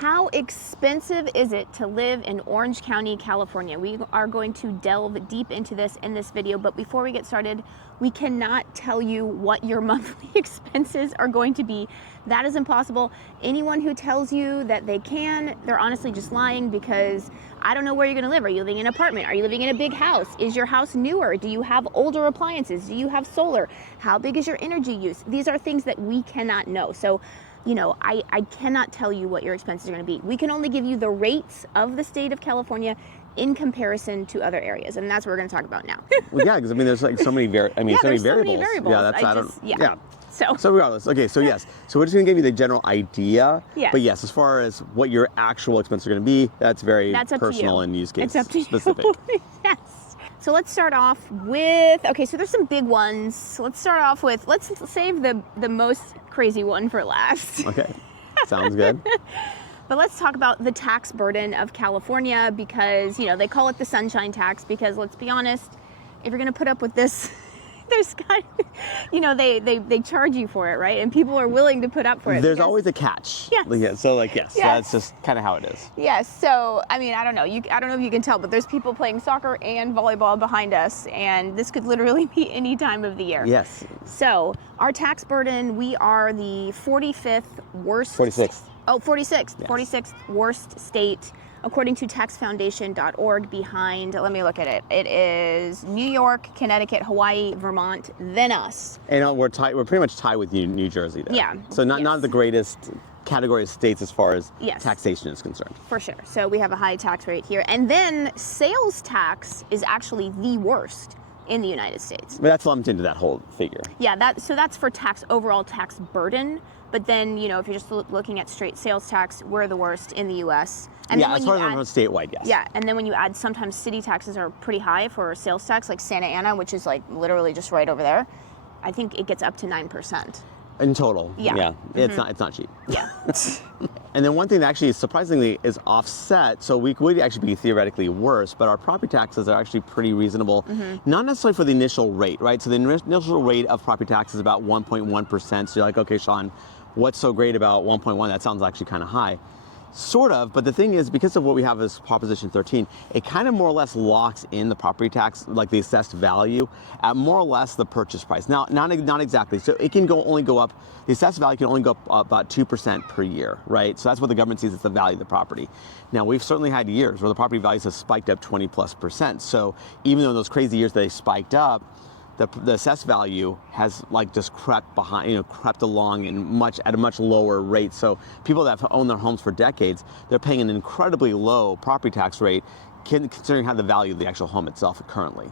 How expensive is it to live in Orange County, California? We are going to delve deep into this in this video, but before we get started, we cannot tell you what your monthly expenses are going to be. That is impossible. Anyone who tells you that they can, they're honestly just lying, because I don't know where you're gonna live. Are you living in an apartment? Are you living in a big house? Is your house newer? Do you have older appliances? Do you have solar? How big is your energy use? These are things that we cannot know. So, you know, I cannot tell you what your expenses are going to be. We can only give you the rates of the state of California in comparison to other areas, and that's what we're going to talk about now. Well, yeah, because I mean, there's like so many variables. So many variables. Yeah, that's yeah. So regardless, okay, so yes, so we're just going to give you the general idea. Yes. But yes, as far as what your actual expenses are going to be, that's very personal and use case it's up to specific. You. Yes. So let's start off with, okay, so there's some big ones. Let's start off with, let's save the most crazy one for last. Okay, sounds good. But let's talk about the tax burden of California, because, you know, they call it the sunshine tax because, let's be honest, if you're going to put up with this, there's kind of, you know, they charge you for it, right? And people are willing to put up for it. There's always a catch. Yes. Yeah, so like, yes, that's just kind of how it is. Yes. So, I mean, I don't know. I don't know if you can tell, but there's people playing soccer and volleyball behind us, and this could literally be any time of the year. Yes. So, our tax burden, we are the 45th worst. 46th. Oh, 46th. Yes. 46th worst state, according to taxfoundation.org. Behind, let me look at it. It is New York, Connecticut, Hawaii, Vermont, then us. And we're pretty much tied with New Jersey there. Yeah. So not the greatest category of states as far as taxation is concerned. For sure. So we have a high tax rate here. And then sales tax is actually the worst in the United States. But that's lumped into that whole figure. Yeah, that's for overall tax burden. But then, you know, if you're just looking at straight sales tax, we're the worst in the U.S. And yeah, as far as statewide, yes. Yeah, and then when you add, sometimes city taxes are pretty high for sales tax, like Santa Ana, which is like literally just right over there. I think it gets up to 9%. In total, yeah. Mm-hmm. It's not cheap. Yeah. And then one thing that actually surprisingly is offset, so we would actually be theoretically worse, but our property taxes are actually pretty reasonable, not necessarily for the initial rate, right? So the initial rate of property tax is about 1.1%. So you're like, okay, Sean, what's so great about 1.1? That sounds actually kind of high. Sort of, but the thing is, because of what we have as Proposition 13, it kind of more or less locks in the property tax, like the assessed value, at more or less the purchase price. Now, not exactly. So it can only go up, the assessed value can only go up about 2% per year, right? So that's what the government sees as the value of the property. Now, we've certainly had years where the property values have spiked up 20+%. So even though in those crazy years they spiked up, the assessed value has like just crept along at a much lower rate. So people that have owned their homes for decades, they're paying an incredibly low property tax rate, considering how the value of the actual home itself currently.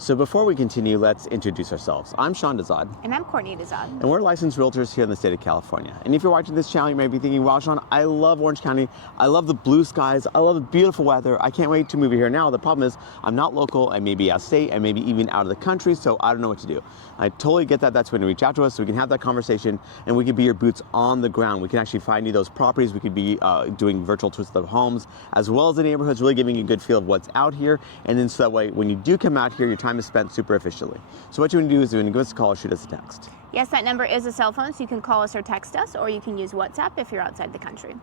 So before we continue, let's introduce ourselves. I'm Sean Dezad. And I'm Courtney Dezad. And we're licensed realtors here in the state of California. And if you're watching this channel, you may be thinking, wow, Sean, I love Orange County. I love the blue skies. I love the beautiful weather. I can't wait to move here now. The problem is I'm not local. I may be out of state. I may be even out of the country. So I don't know what to do. I totally get that. That's when you reach out to us so we can have that conversation and we can be your boots on the ground. We can actually find you those properties. We could be doing virtual tours of the homes as well as the neighborhoods, really giving you a good feel of what's out here. And then so that way, when you do come out here, your time is spent super efficiently. So what you want to do is you want to give us a call or shoot us a text. Yes, that number is a cell phone, so you can call us or text us, or you can use WhatsApp if you're outside the country.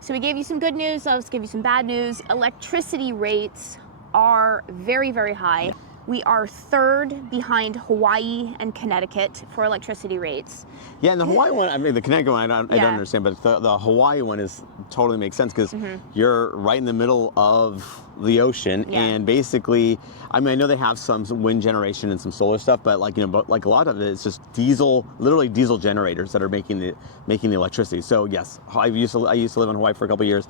So we gave you some good news, so let's give you some bad news. Electricity rates are very, very high. We are third behind Hawaii and Connecticut for electricity rates. Yeah, and the Hawaii one, I mean, the Connecticut one, I don't understand, but the Hawaii one totally makes sense because you're right in the middle of the ocean, and basically, I mean, I know they have some wind generation and some solar stuff, but like, you know, but like a lot of it is just literally diesel generators that are making the electricity. So yes, I used to live in Hawaii for a couple of years.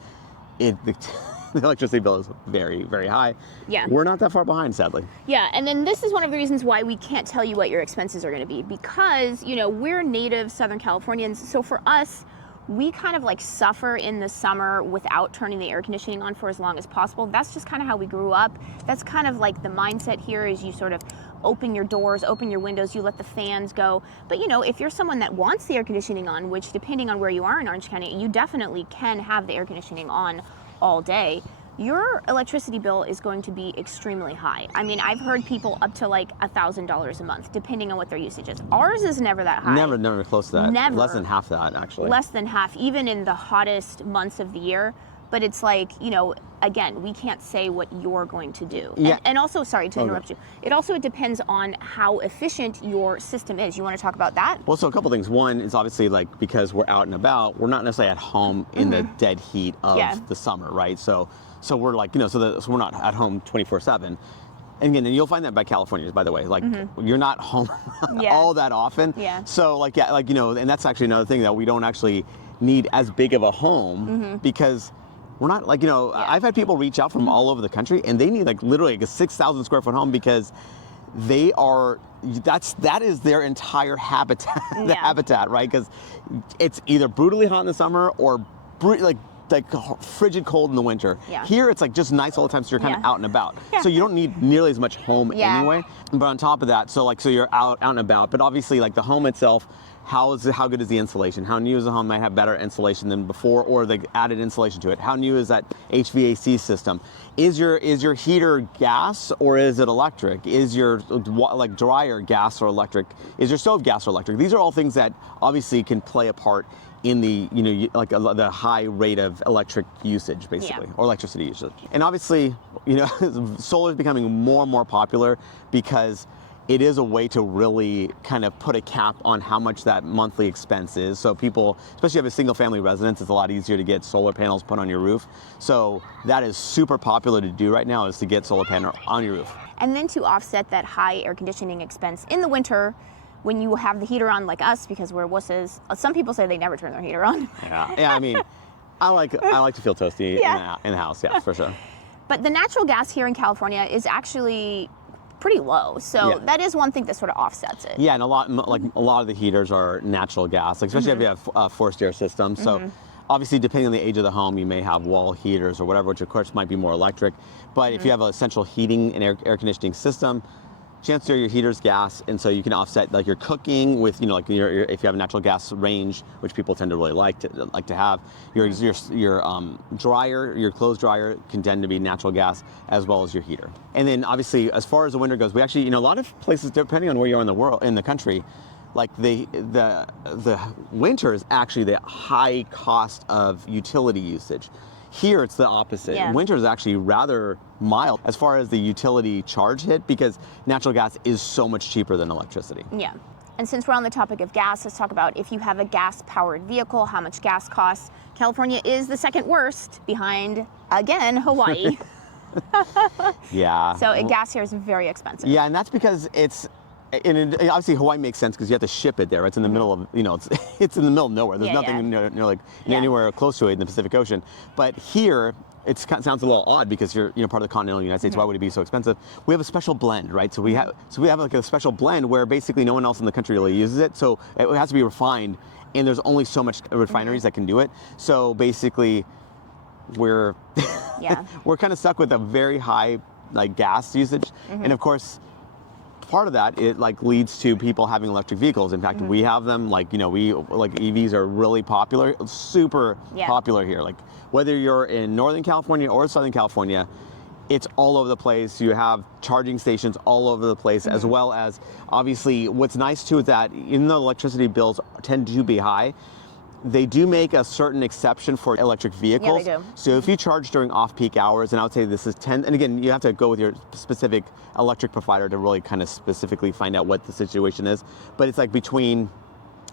The electricity bill is very, very high. Yeah. We're not that far behind, sadly. Yeah, and then this is one of the reasons why we can't tell you what your expenses are going to be, because, you know, we're native Southern Californians, so for us, we kind of like suffer in the summer without turning the air conditioning on for as long as possible. That's just kind of how we grew up. That's kind of like the mindset here is you sort of open your doors, open your windows, you let the fans go. But you know, if you're someone that wants the air conditioning on, which depending on where you are in Orange County, you definitely can have the air conditioning on all day. your electricity bill is going to be extremely high. I mean, I've heard people up to like $1,000 a month, depending on what their usage is. Ours is never that high. Never close to that. Never. Less than half that, actually. Less than half, even in the hottest months of the year. But it's like, you know, again, we can't say what you're going to do. Yeah. And also, sorry to interrupt you, it also depends on how efficient your system is. You want to talk about that? Well, so a couple things. One is obviously like because we're out and about, we're not necessarily at home in the dead heat of the summer, right? So we're like, you know, so we're not at home 24/7. And again, and you'll find that by Californians, by the way, like you're not home all that often. Yeah. So like, yeah, like, you know, and that's actually another thing that we don't actually need as big of a home because we're not like, you know, I've had people reach out from all over the country and they need like literally like a 6,000 square foot home because they are, that is their entire habitat, habitat, right? Because it's either brutally hot in the summer or like frigid cold in the winter. Yeah. Here it's like just nice all the time, so you're kind of out and about. So you don't need nearly as much home anyway. But on top of that, so you're out and about, but obviously like the home itself, how good is the insulation? How new is the home? Might have better insulation than before, or the added insulation to it. How new is that HVAC system? Is your heater gas or is it electric? Is your like dryer gas or electric? Is your stove gas or electric? These are all things that obviously can play a part in the, you know, like the high rate of electric usage, basically, or electricity usage. And obviously, you know, solar is becoming more and more popular because it is a way to really kind of put a cap on how much that monthly expense is. So people, especially if you have a single family residence, it's a lot easier to get solar panels put on your roof. So that is super popular to do right now, is to get solar panel on your roof. And then to offset that high air conditioning expense in the winter, when you have the heater on like us, because we're wusses, some people say they never turn their heater on. Yeah, I mean, I like to feel toasty in the house, yeah, for sure. But the natural gas here in California is actually pretty low, so that is one thing that sort of offsets it. Yeah, and a lot of the heaters are natural gas, like, especially if you have a forced air system. So obviously, depending on the age of the home, you may have wall heaters or whatever, which of course might be more electric. But if you have a central heating and air conditioning system, chances are your heater's gas, and so you can offset like your cooking with, you know, like your if you have a natural gas range, which people tend to really like to have. Your dryer, your clothes dryer can tend to be natural gas as well as your heater. And then obviously, as far as the winter goes, we actually, you know, a lot of places, depending on where you are in the country, like the winter is actually the high cost of utility usage. Here it's the opposite. Yeah. Winter is actually rather mild as far as the utility charge hit because natural gas is so much cheaper than electricity. Yeah. And since we're on the topic of gas, let's talk about if you have a gas-powered vehicle, how much gas costs. California is the second worst behind, again, Hawaii. Yeah. So gas here is very expensive. Yeah, and that's because obviously Hawaii makes sense because you have to ship it there. It's in the middle of, you know, it's in the middle of nowhere. There's nothing anywhere close to it in the Pacific Ocean. But here, it sounds a little odd because you're, you know, part of the continental United States. Why would it be so expensive? We have a special blend, right? So we have like a special blend where basically no one else in the country really uses it. So it has to be refined, and there's only so much refineries that can do it. So basically, we're kind of stuck with a very high like gas usage, and of course, part of that, it like leads to people having electric vehicles. In fact, we have them, like, you know, EVs are really popular, super popular here. Like whether you're in Northern California or Southern California, it's all over the place. You have charging stations all over the place, as well as obviously what's nice too is that even though electricity bills tend to be high, they do make a certain exception for electric vehicles. Yeah, they do. So if you charge during off-peak hours, and I would say this is 10, and again, you have to go with your specific electric provider to really kind of specifically find out what the situation is, but it's like between,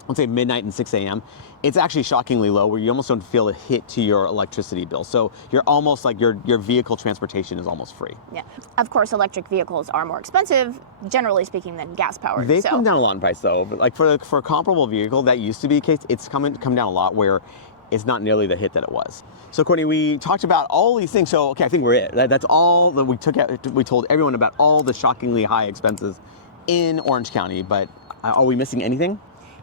let's say midnight and 6 a.m., it's actually shockingly low where you almost don't feel a hit to your electricity bill. So you're almost like your vehicle transportation is almost free. Yeah. Of course, electric vehicles are more expensive, generally speaking, than gas powered. They've come down a lot in price though. But like for a comparable vehicle, that used to be the case, it's come down a lot where it's not nearly the hit that it was. So Courtney, we talked about all these things. So okay, I think we're it. That's all that we took out. We told everyone about all the shockingly high expenses in Orange County, but are we missing anything?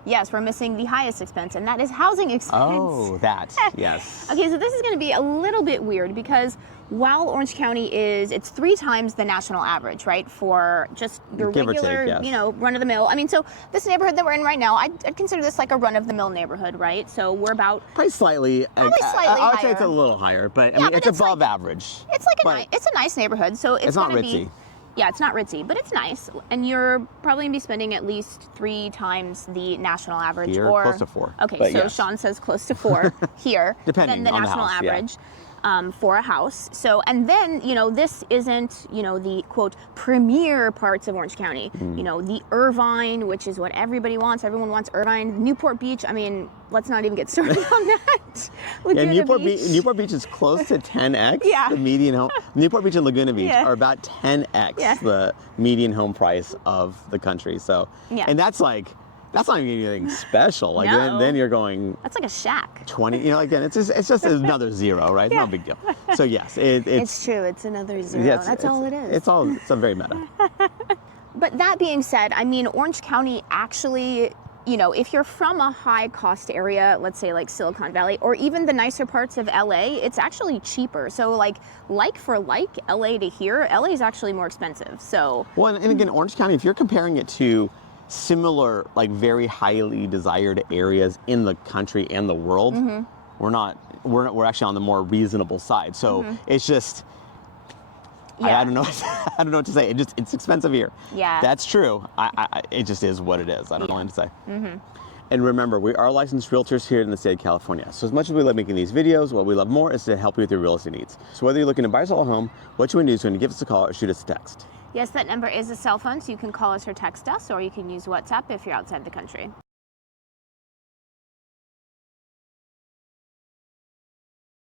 Yes, we're missing the highest expense, and that is housing expense. Oh, that, yes. Okay, so this is going to be a little bit weird because while Orange County it's 3 times the national average, right, for just your Give or regular, take, yes. run-of-the-mill. I mean, so this neighborhood that we're in right now, I'd consider this like a run-of-the-mill neighborhood, right? So we're about... Probably slightly. Probably slightly I would say it's higher. a little higher, but I Yeah, mean, but it's above like, average. It's like But it's a nice neighborhood, so it's not gonna ritzy. be... Yeah, it's not ritzy, but it's nice, and you're probably gonna be spending at least 3 times the national average, Here, or close to 4. Okay, But so yes. Sean says close to 4 here, Depending than the on the national house, yeah. average. For a house. So, and then, this isn't, the quote premier parts of Orange County. The Irvine, which is what everybody wants. Everyone wants Irvine. Newport Beach. I mean, let's not even get started on that. Yeah, Laguna Newport Beach is close to 10x Yeah. the median home. Newport Beach and Laguna Beach Yeah. are about 10x Yeah. the median home price of the country. So, Yeah. and that's not even anything special. Like No. then you're going That's like a shack. 20. Again, it's just another zero, right? It's Yeah. not a big deal. So yes, It's true. It's another zero. yeah, That's all it is. It's a very meta. But that being said, I mean, Orange County actually, if you're from a high cost area, let's say like Silicon Valley, or even the nicer parts of LA, it's actually cheaper. So like for like, LA to here, LA is actually more expensive. So Well, and again, Orange County, if you're comparing it to similar, like very highly desired areas in the country and the world, we're actually on the more reasonable side. So it's just, Yeah. I don't know, I don't know what to say. It's expensive here. Yeah. That's true. It just is what it is. I don't know what to say. And remember, we are licensed realtors here in the state of California. So as much as we love making these videos, what we love more is to help you with your real estate needs. So whether you're looking to buy or sell a home, what you want to do is you want to give us a call or shoot us a text. yes, that number is a cell phone, so you can call us or text us, or you can use WhatsApp if you're outside the country.